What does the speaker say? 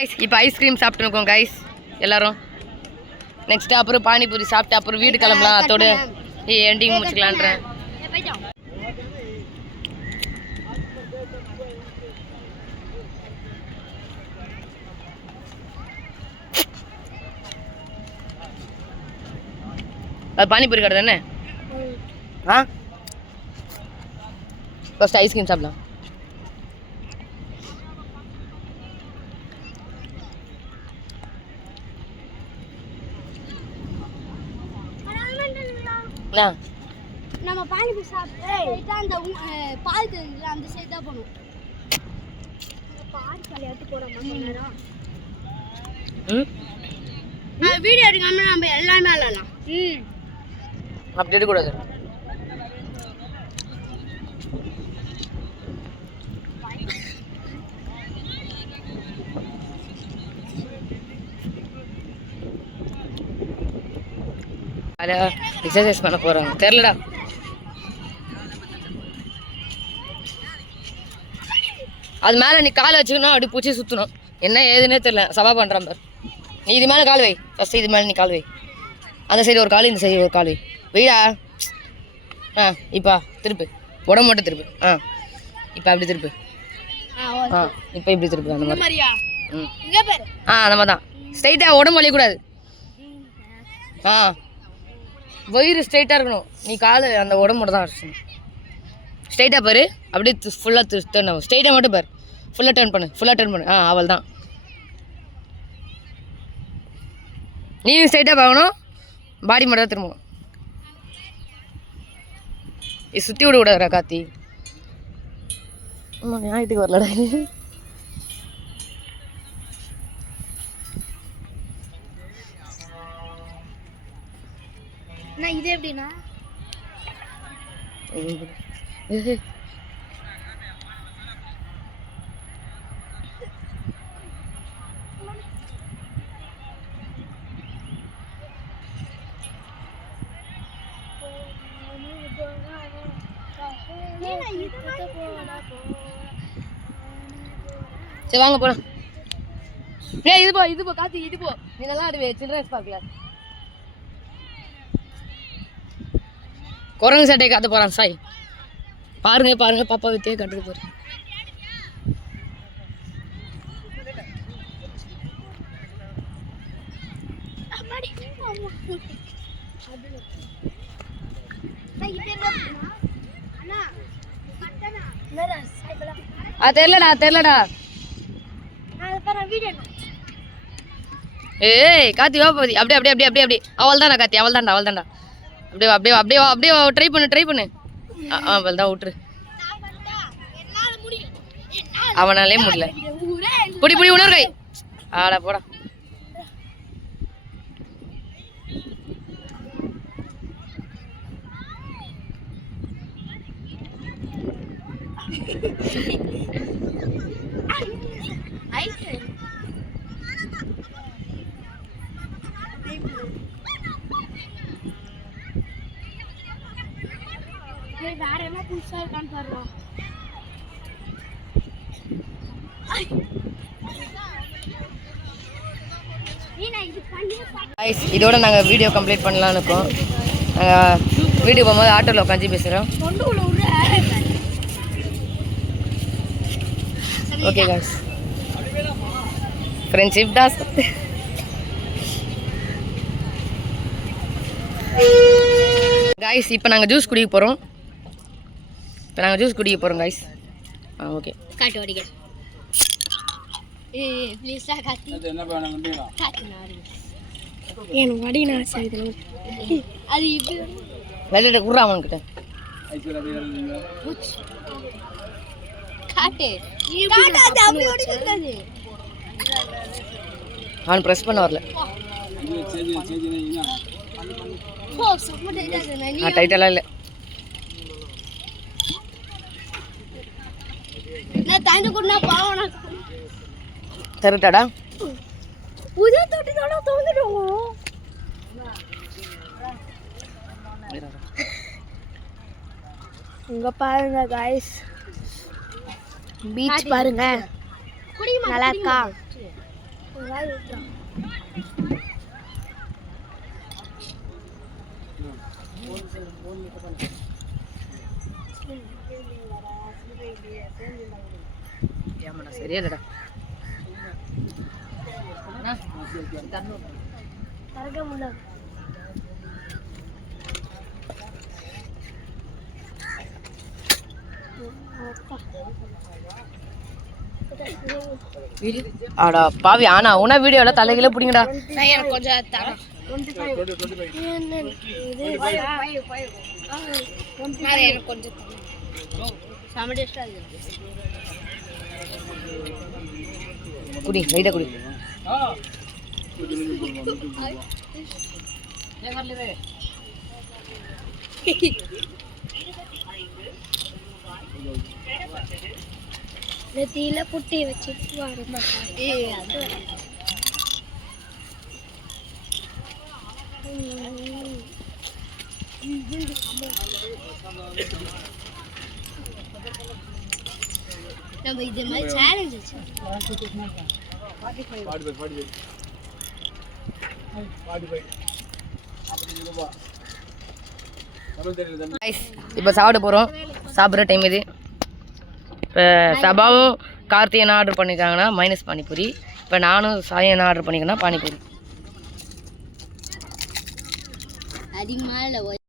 Guys இப்போ ice cream சாப்பிட்டு இருக்கோம் गाइस எல்லாரும். நெக்ஸ்ட் அப்புறம் பானிபூரி சாப்பிட்டு அப்புறம் வீடு கிளம்பலாம். அதோட எண்டிங் முடிச்சுக்கலாம்ன்றேன். அது பானிபூரி கடை தானே? ஆ ஃபர்ஸ்ட் ஐஸ்கிரீம் சாப்பிடலாம். நம்ம பானிபூரி சாப்பிட்டு அந்த பால் தெரிஞ்சல அந்த சைடு தான் போகணும். பால் விளையாட்டு போகிறோம். வீடியோ எடுக்காம நம்ம எல்லாமே விளையாடலாம். அப்படி எடுக்கக்கூடாது. எக்ஸசைஸ் பண்ண போறாங்க தெரியலடா. அது மேலே நீ காலை வச்சுக்கணும். அப்படி பூச்சி சுற்றணும். என்ன ஏதுன்னே தெரியல. சவா பண்ணுறான் பார். நீ இது மேலே கால் வை. ஃபஸ்ட்டு இது மேலே நீ கால் வை. அந்த சைடு ஒரு கால், இந்த சைடு ஒரு கால் வை. வெயிடா. இப்போ திருப்பு. உடம்பு மட்டும் திருப்பு. இப்போ அப்படி திருப்பு. இப்போ இப்படி திருப்பு. அந்த மாதிரி. அந்த மாதிரி தான். ஸ்ட்ரைட்டாக உடம்பு வலிக்கூடாது. வயிறு ஸ்ட்ரைட்டாக இருக்கணும். நீ கால் அந்த உடம்போட தான் அடிச்சணும். ஸ்ட்ரைட்டாக பாரு. அப்படியே ஃபுல்லாக டர்ன் ஆகும். ஸ்ட்ரைட்டாக மட்டும் பாரு. ஃபுல்லாக டர்ன் பண்ணு. அவள் தான். நீ ஸ்ட்ரைட்டாக பார்க்கணும். பாடி மட்டும் தான் திரும்பணும். இது சுற்றி விட கூடாதுடா கார்த்தி. ஆமாம் ஞாயிற்றுக்கு வரலடா. இது எப்படின்னா சரி வாங்க போலாம். இது போ கார்த்தி, இது போ. நீ நல்லா ஆடுவே சில்ட்ரன்ஸ் பார்க்கல. குரங்கு சட்டையை காத்த போறான் சாய். பாருங்க பாப்பா வித்தையே கட்டுக்கு போறேன். தெரியலடா. ஏய் கார்த்தி வா போதி. அப்படியே அவள் தான்டா கார்த்தி. அவள் தான்டா. அப்படியே ட்ரை பண்ணு. அவள் தான் விட்டுரு. அவனாலே முடியல. புடி உணர் கை. ஆடா போடா. வேற என்ன புதுசா இருக்கான்னு பாருங்க. இதோட நாங்கள் வீடியோ கம்ப்ளீட் பண்ணலாம்னு இருக்கோம். வீடியோ போகும்போது ஆட்டோவில் உட்காந்து பேசுகிறோம். ஓகே காய்ஸ், ஃப்ரெண்ட்ஷிப் தான். காய்ஸ் இப்போ நாங்கள் ஜூஸ் குடிக்க போகிறோம். காய்ஸ். ஓகே காட்டு வடிக. ப்ளீஸா காத்தி. என்ன பண்ண காத்தி நாடி. ஏன் வடி நான் செய்தேன். அது இது வெள்ளட குறா அவன்கிட்ட. காட்டு. காட்டு அப்படி ஓடி குத்தாது. நான் பிரஸ் பண்ண வரல. ஓ சும்மா டைட்டா டைட்டெல்லாம் இல்லை. நான் தாண்டி கொண்டா பாவனா தருட்டாடா. பூஜை தொட்டிதோட தோந்துடுவோம். இங்க பாருங்க गाइस, பீச் பாருங்க. நல்லா இருக்கா? ஏமாடா சரியா இல்லடா ஆடா பாவி ஆனா உன வீடியோல தலைகில பிடிங்கடா எனக்கு கொஞ்சம் எனக்கு கொஞ்சம் குடி லைட்டா குடி நெத்தியில புட்டி வச்சு நம்ம இது மாதிரி சேலஞ்ச் வச்சு இப்போ சாப்பிட போகிறோம் சாப்பிட்ற டைம் இது இப்போ சபாவும் கார்த்திகேயன் ஆர்டர் பண்ணியிருக்காங்கன்னா மைனஸ் பானிபூரி இப்போ நானும் சாயன் ஆர்டர் பண்ணிக்கிறேன்னா பானிபூரி அதிகமாக இல்லை